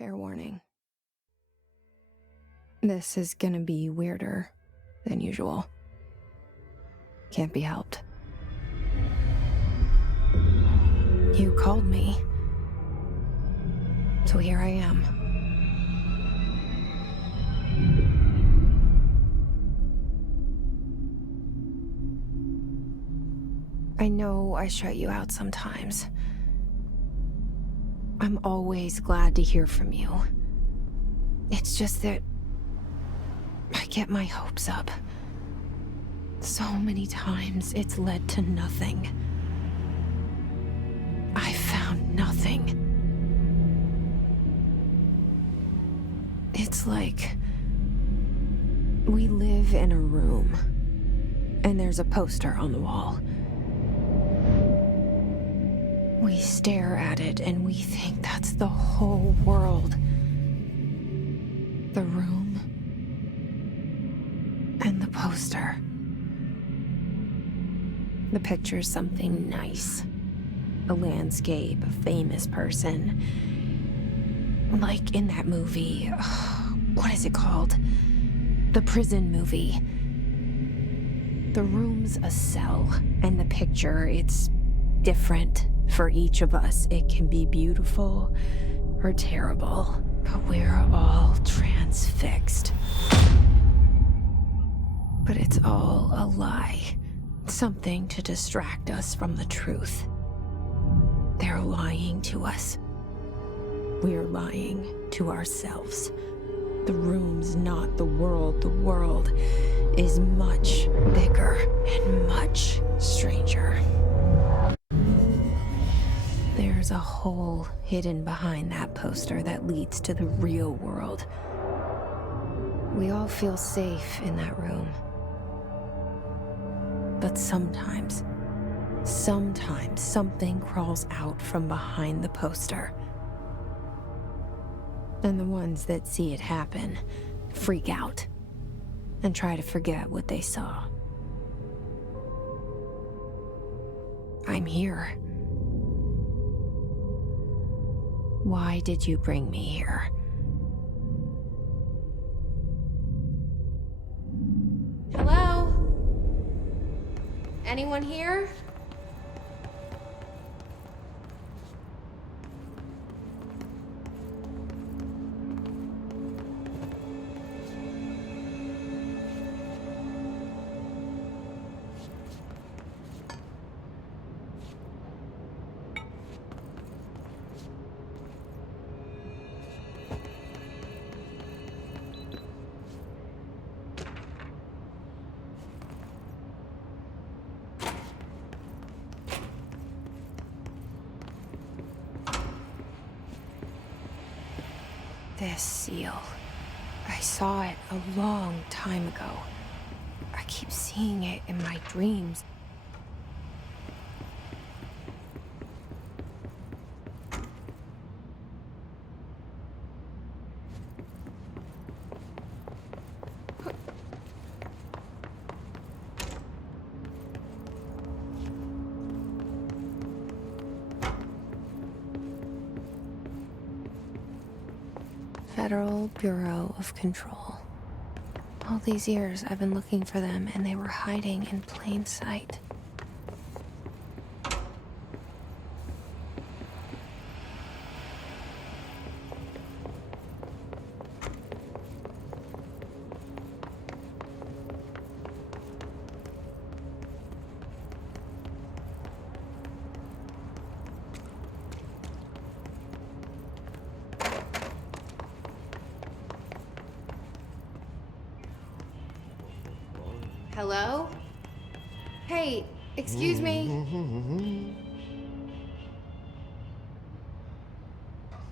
Fair warning. This is gonna be weirder than usual. Can't be helped. You called me. So here I am. I know I shut you out sometimes. I'm always glad to hear from you. It's just that I get my hopes up. So many times it's led to nothing. I found nothing. It's like we live in a room, and there's a poster on the wall. We stare at it and we think that's the whole world. The room and the poster. The picture's something nice. A landscape, a famous person. Like in that movie, what is it called? The prison movie. The room's a cell, and the picture, it's different for each of us. It can be beautiful or terrible, but we're all transfixed. But it's all a lie. Something to distract us from the truth. They're lying to us. We're lying to ourselves. The room's not the world. The world is much bigger and much stranger. There's a hole hidden behind that poster that leads to the real world. We all feel safe in that room. But sometimes something crawls out from behind the poster. And the ones that see it happen freak out and try to forget what they saw. I'm here. Why did you bring me here? Hello? Anyone here? This seal. I saw it a long time ago. I keep seeing it in my dreams. Federal Bureau of Control. All these years I've been looking for them, and they were hiding in plain sight. Hello? Hey, excuse me.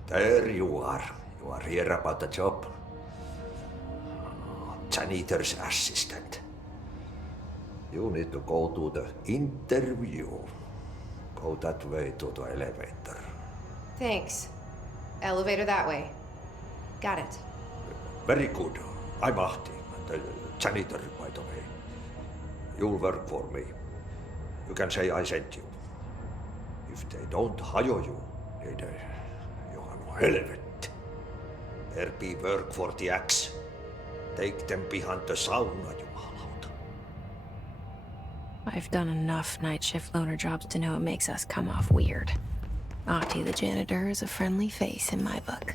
There you are. You are here about the job. Janitor's assistant. You need to go to the interview. Go that way to the elevator. Thanks. Elevator that way. Got it. Very good. I'm Ahti, the janitor, by the way. You'll work for me. You can say I sent you. If they don't hire you, niin Johan on helvetti. There be work for the axe. Take them behind the sauna, jumalauta. I've done enough night shift loner jobs to know it makes us come off weird. Ahti the janitor is a friendly face in my book.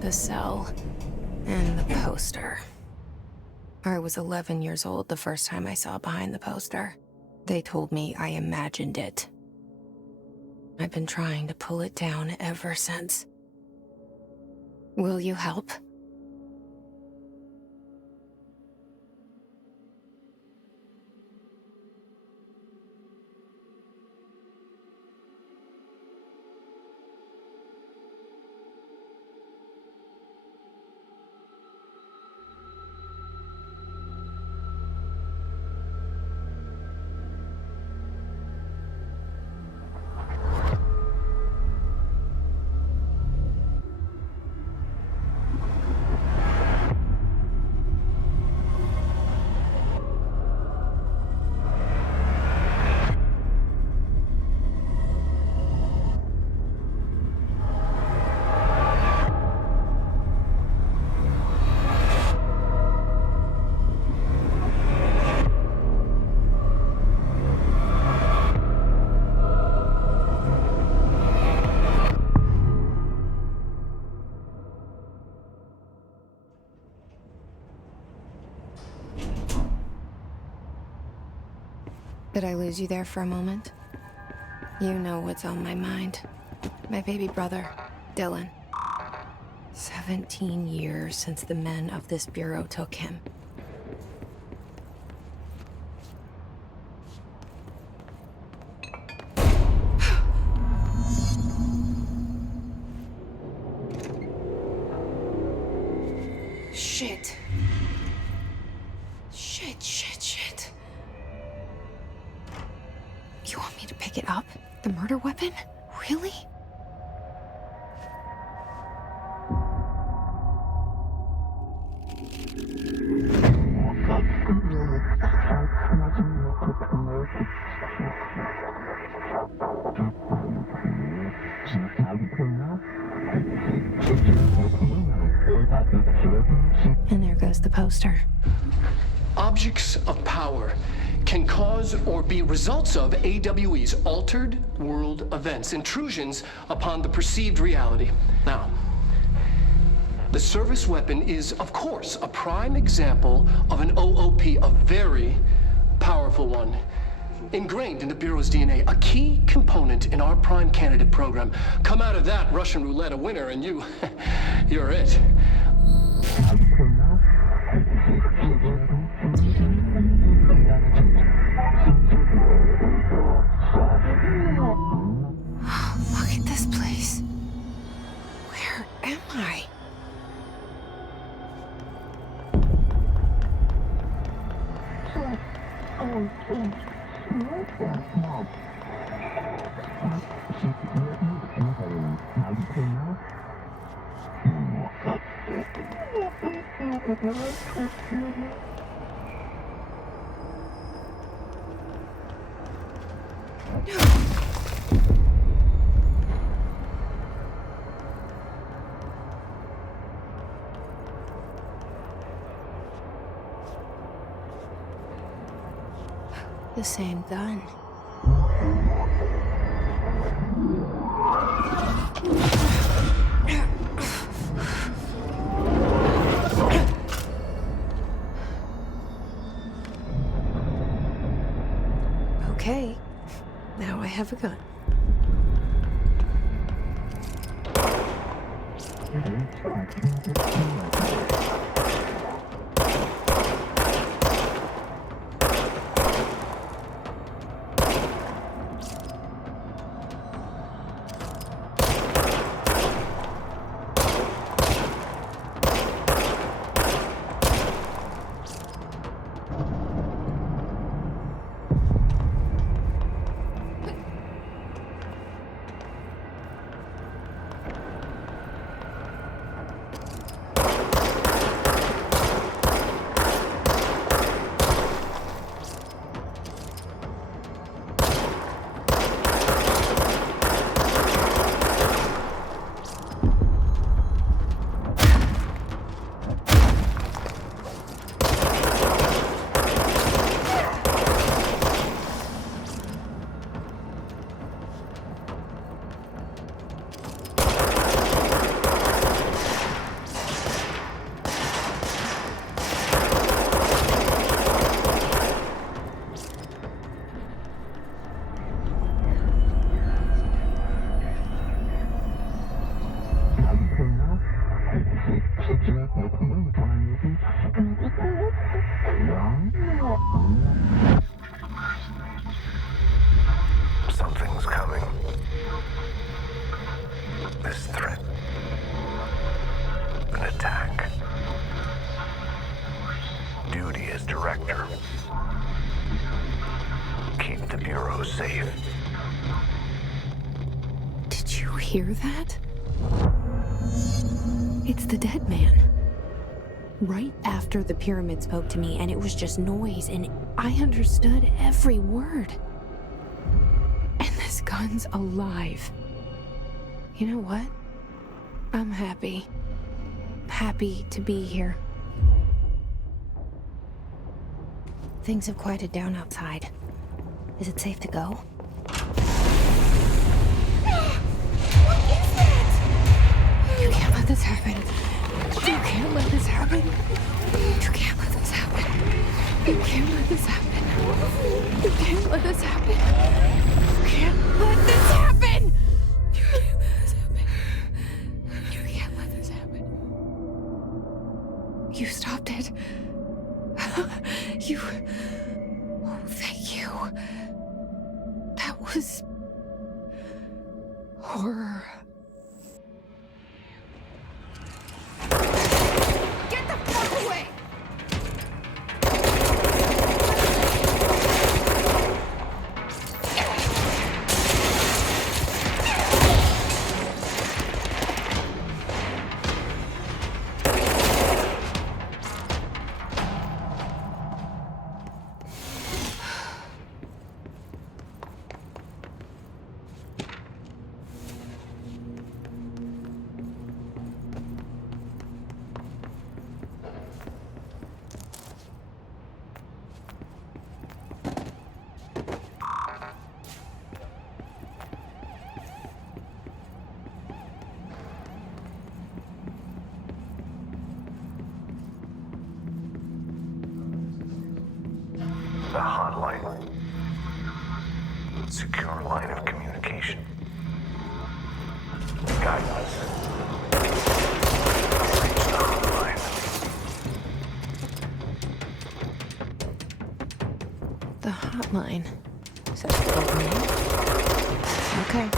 The cell and the poster. I was 11 years old the first time I saw behind the poster. They told me I imagined it. I've been trying to pull it down ever since. Will you help? Did I lose you there for a moment? You know what's on my mind. My baby brother, Dylan. 17 years since the men of this bureau took him. Shit. Shit. You want me to pick it up? The murder weapon? Really? And there goes the poster. Objects of power can cause or be results of AWE's altered world events, intrusions upon the perceived reality. Now, the service weapon is, of course, a prime example of an OOP, a very powerful one. Ingrained in the Bureau's DNA, a key component in our prime candidate program. Come out of that Russian roulette a winner and you're it. Look at this place. Where am I? The same gun. Okay, now I have a gun. Director. Keep the Bureau safe. Did you hear that? It's the dead man. Right after the pyramid spoke to me, and it was just noise, and I understood every word. And this gun's alive. You know what? I'm happy. Happy to be here. Things have quieted down outside. Is it safe to go? What is that? You can't let this happen. You can't let this happen. You can't let this happen. You can't let this happen. You can't let this happen. You can't let this happen. You can't let this happen. You can't let this happen. You stopped it. You... Oh, thank you. That was... horror. Get the fuck away! The hotline. Secure line of communication. Guide us. Reach the hotline. The hotline. Is that the old name? Okay.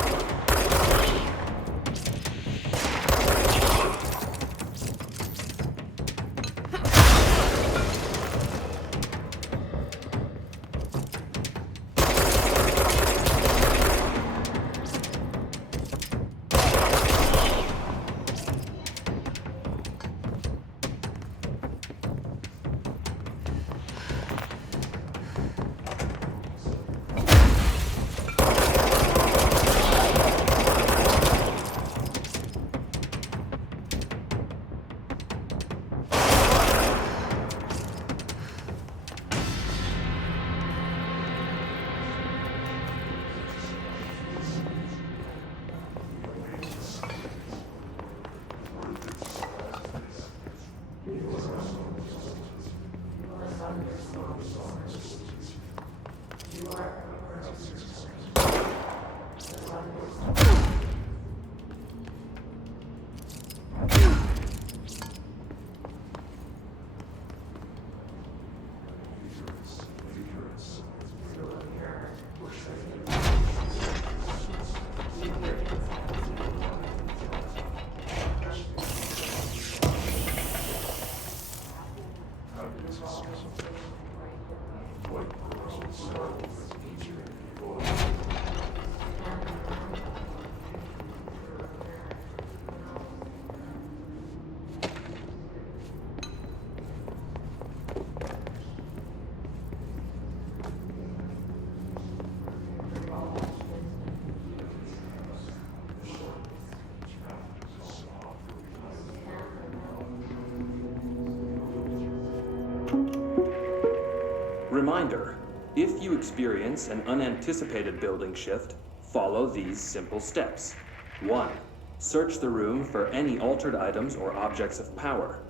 Reminder, if you experience an unanticipated building shift, follow these simple steps. 1. Search the room for any altered items or objects of power.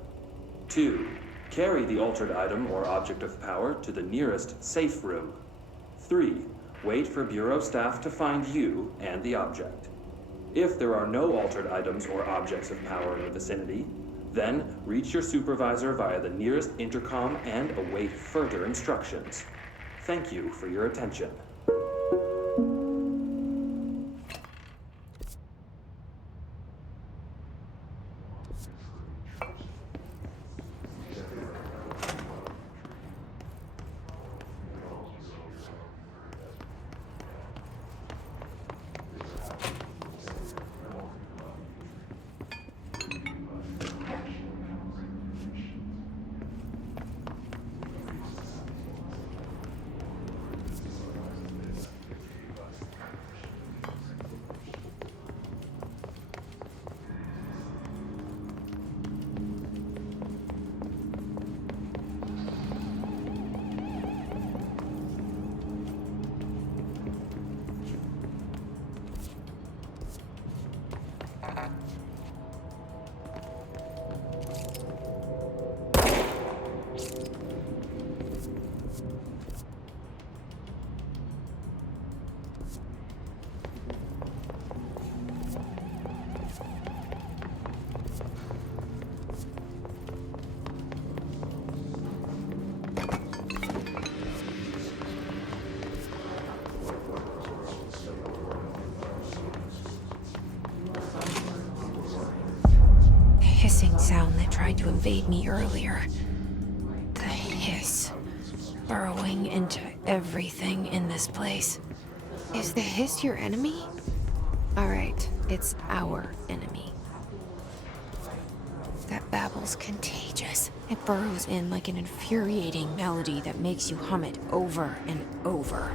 2. Carry the altered item or object of power to the nearest safe room. 3. Wait for Bureau staff to find you and the object. If there are no altered items or objects of power in the vicinity, then reach your supervisor via the nearest intercom and await further instructions. Thank you for your attention. invade me earlier. The hiss, burrowing into everything in this place. Is the hiss your enemy? Alright, it's our enemy. That babble's contagious. It burrows in like an infuriating melody that makes you hum it over and over.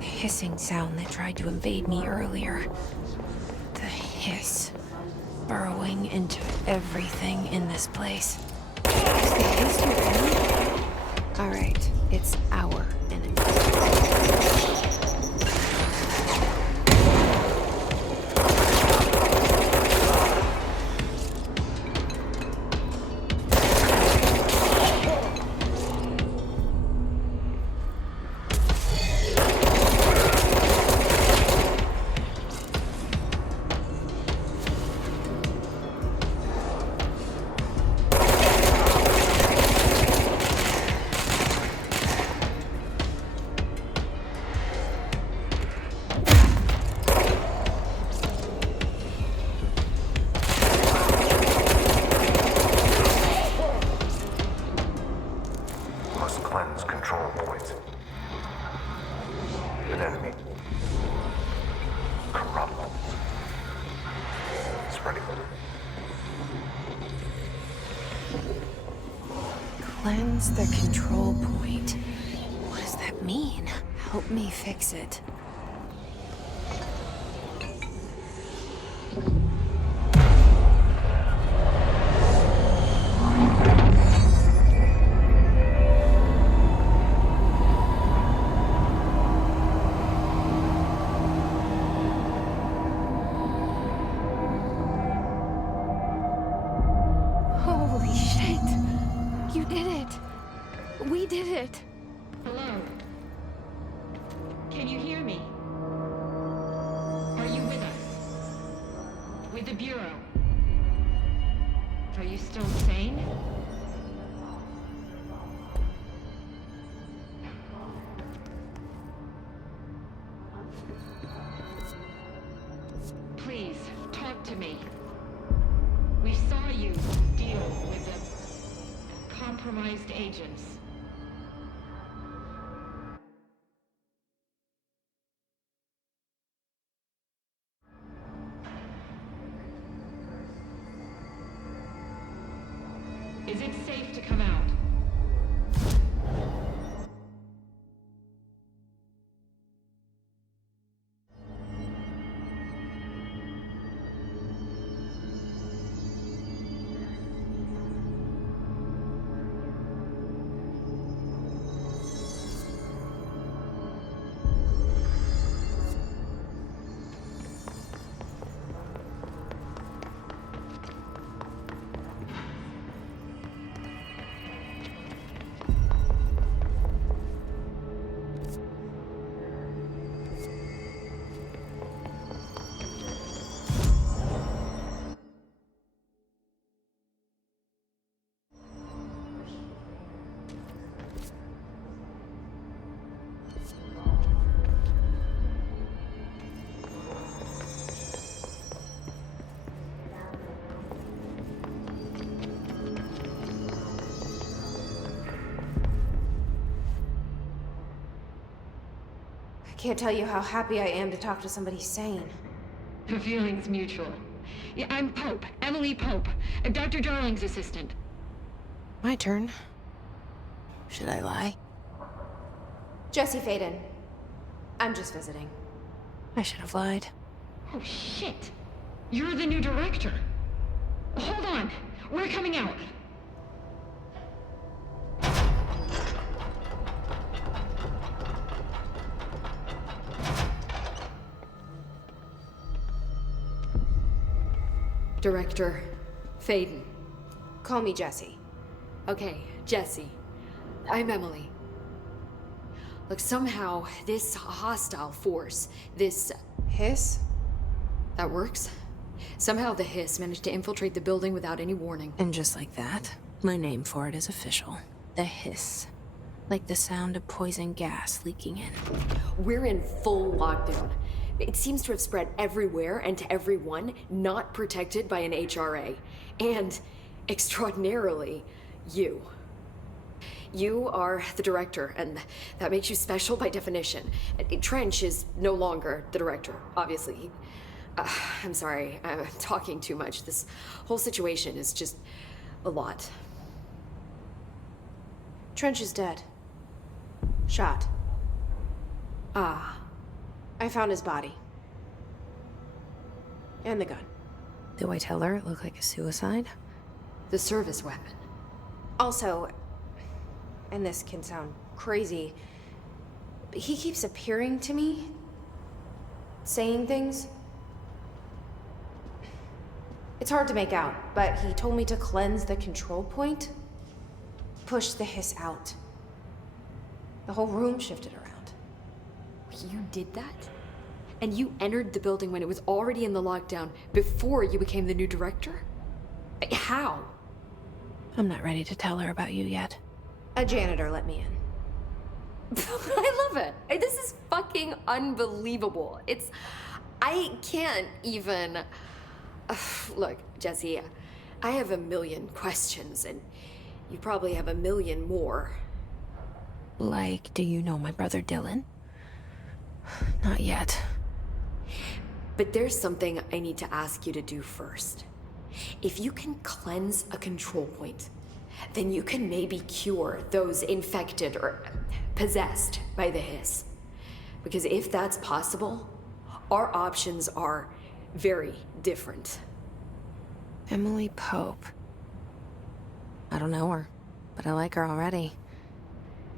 Hissing sound that tried to invade me earlier. The hiss, burrowing into everything in this place. Is the hiss your enemy? Alright, it's our enemy. Must cleanse control points. An enemy. Corrupt. Spreading. Cleanse the control point. What does that mean? Help me fix it. Holy shit! You did it! We did it! Hello? Can you hear me? Are you with us? With the Bureau? Are you still sane? Please, talk to me. We saw you deal with the compromised agents. Is it safe to come out? Can't tell you how happy I am to talk to somebody sane. The feeling's mutual. Yeah, I'm Pope, Emily Pope, Dr. Darling's assistant. My turn. Should I lie? Jesse Faden. I'm just visiting. I should have lied. Oh, shit. You're the new director. Hold on. We're coming out. Director Faden. Call me Jesse. Okay, Jesse. I'm Emily. Look, somehow this hostile force, this... Hiss? that works? Somehow the Hiss managed to infiltrate the building without any warning. And just like that, my name for it is official. The Hiss. Like the sound of poison gas leaking in. We're in full lockdown. It seems to have spread everywhere and to everyone not protected by an HRA. And, extraordinarily, you. You are the director, and that makes you special by definition. Trench is no longer the director, obviously. I'm sorry, I'm talking too much. This whole situation is just a lot. Trench is dead. Shot. Ah. I found his body. And the gun. Do I tell her it looked like a suicide? The service weapon. Also, and this can sound crazy, but he keeps appearing to me, saying things. It's hard to make out, but he told me to cleanse the control point, push the Hiss out. The whole room shifted around. You did that? And you entered the building when it was already in the lockdown before you became the new director? How? I'm not ready to tell her about you yet. A janitor let me in. I love it. This is fucking unbelievable. I can't even... Look, Jesse, I have a million questions, and you probably have a million more. Like, do you know my brother Dylan? Not yet. But there's something I need to ask you to do first. If you can cleanse a control point, then you can maybe cure those infected or possessed by the Hiss. Because if that's possible, our options are very different. Emily Pope. I don't know her, but I like her already.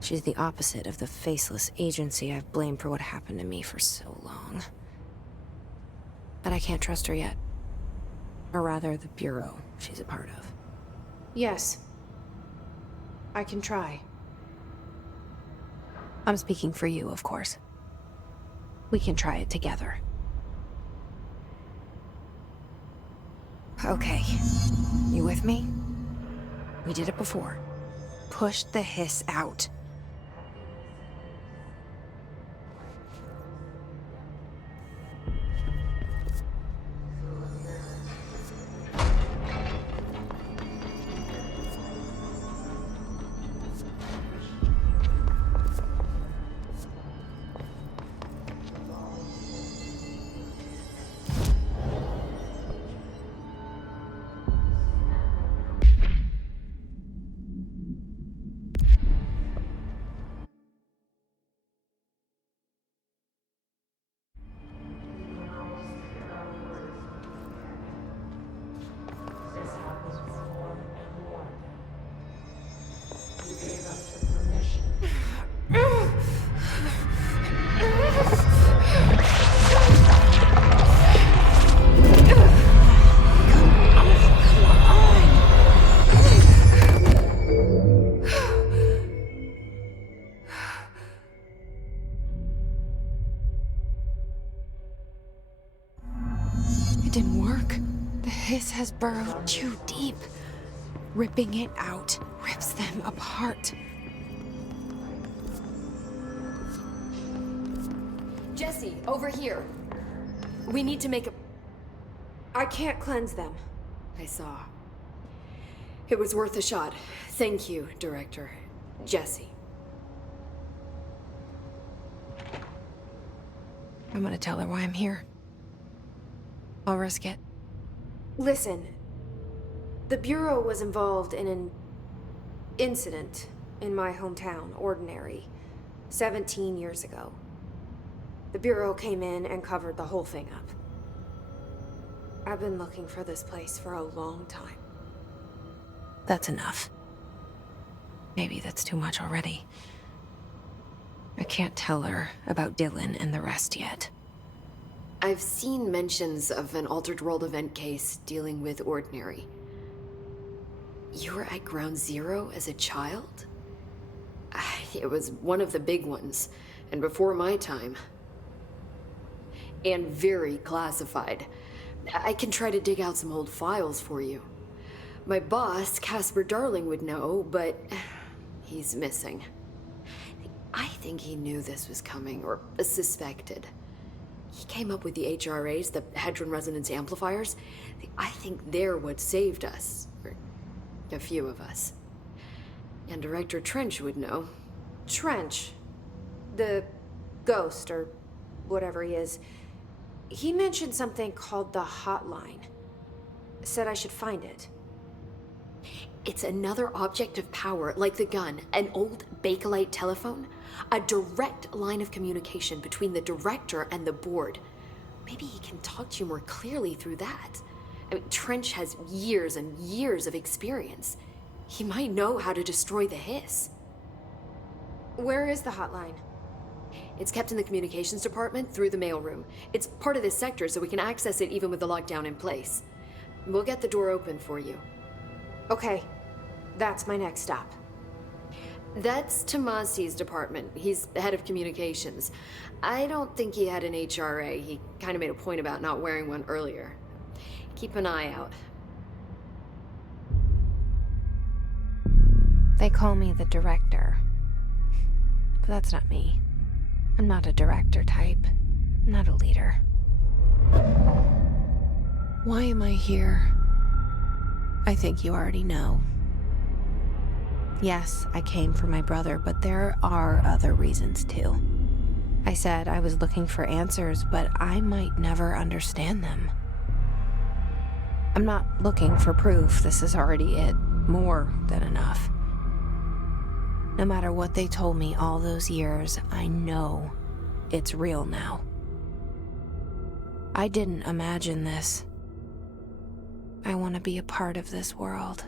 She's the opposite of the faceless agency I've blamed for what happened to me for so long. But I can't trust her yet. Or rather, the Bureau she's a part of. Yes. I can try. I'm speaking for you, of course. We can try it together. Okay. You with me? We did it before. Push the Hiss out. Has burrowed too deep. Ripping it out rips them apart. Jesse, over here. We need to make a... I can't cleanse them. I saw. It was worth a shot. Thank you, Director. Jesse. I'm gonna tell her why I'm here. I'll risk it. Listen, the Bureau was involved in an incident in my hometown, Ordinary, 17 years ago. The Bureau came in and covered the whole thing up. I've been looking for this place for a long time. That's enough. Maybe that's too much already. I can't tell her about Dylan and the rest yet. I've seen mentions of an Altered World event case dealing with Ordinary. You were at Ground Zero as a child? It was one of the big ones, and before my time. And very classified. I can try to dig out some old files for you. My boss, Casper Darling, would know, but he's missing. I think he knew this was coming, or suspected. He came up with the HRAs, the Hadron Resonance Amplifiers. I think they're what saved us. Or a few of us. And Director Trench would know. Trench, the ghost, or whatever he is, he mentioned something called the Hotline. Said I should find it. It's another object of power, like the gun, an old Bakelite telephone. A direct line of communication between the director and the board. Maybe he can talk to you more clearly through that. I mean, Trench has years and years of experience. He might know how to destroy the Hiss. Where is the Hotline? It's kept in the communications department through the mailroom. It's part of this sector, so we can access it even with the lockdown in place. We'll get the door open for you. Okay, that's my next stop. That's Tomasi's department. He's the head of communications. I don't think he had an HRA. He kind of made a point about not wearing one earlier. Keep an eye out. They call me the director. But that's not me. I'm not a director type. I'm not a leader. Why am I here? I think you already know. Yes, I came for my brother, but there are other reasons too. I said I was looking for answers, but I might never understand them. I'm not looking for proof. This is already it. More than enough. No matter what they told me all those years, I know it's real now. I didn't imagine this. I want to be a part of this world.